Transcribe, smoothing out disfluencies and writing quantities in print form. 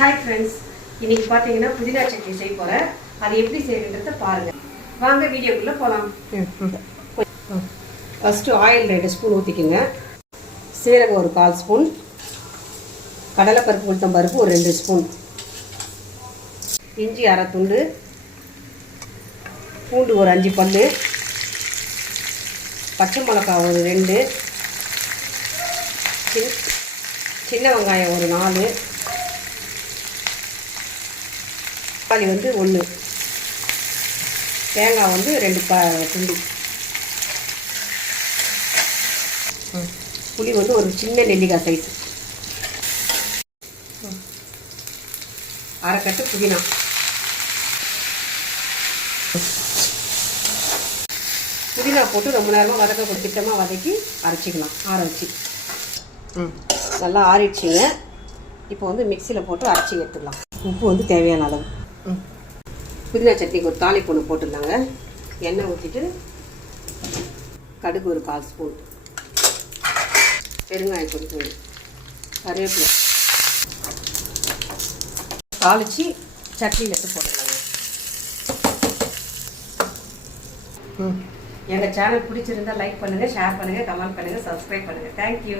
Hi friends, இன்னைக்கு பார்த்தீங்கன்னா புதினா சட்னி செய்ய போகிறேன். அது எப்படி செய்யறதுன்றத பாருங்கள். வாங்க வீடியோக்குள்ளே போகலாம். ஃபஸ்ட்டு ஆயில் 2 ஸ்பூன் ஊற்றிக்குங்க. சீரகம் ஒரு 1/4 ஸ்பூன், கடலைப்பருப்பு உளுத்தம்பருப்பு ஒரு 2 ஸ்பூன், இஞ்சி அரை துண்டு, பூண்டு ஒரு 5 பல்லு, பச்சை மிளகாய் ஒரு 2, சின்ன வெங்காயம் ஒரு 4, தக்காளி 1, தேங்காய் 2 துண்டு, புளி ஒரு சின்ன நெல்லிக்காய் சைஸ், அரை கட்டு புதினா, புதினா போட்டு ரொம்ப நேரமாக வதக்க திட்டமாக வதக்கி அரைச்சிக்கலாம். ஆற வச்சு நல்லா ஆறிடுச்சிங்க. இப்போ மிக்சியில் போட்டு அரைச்சி எடுத்துக்கலாம். உப்பு தேவையான அளவு. புதினா சட்னிக்கு ஒரு தாளிப்பு ஒன்று போட்டுடலாங்க. எண்ணெய் ஊற்றிட்டு கடுகு ஒரு 1/4 ஸ்பூன், பெருங்காயம் கொஞ்சம், கருவேப்பிலை தாளித்து சட்னியில் எடுத்து போட்டுடலாங்க. எங்கள் சேனல் பிடிச்சிருந்தால் லைக் பண்ணுங்கள், ஷேர் பண்ணுங்கள், கமெண்ட் பண்ணுங்கள், சப்ஸ்கிரைப் பண்ணுங்கள். தேங்க்யூ.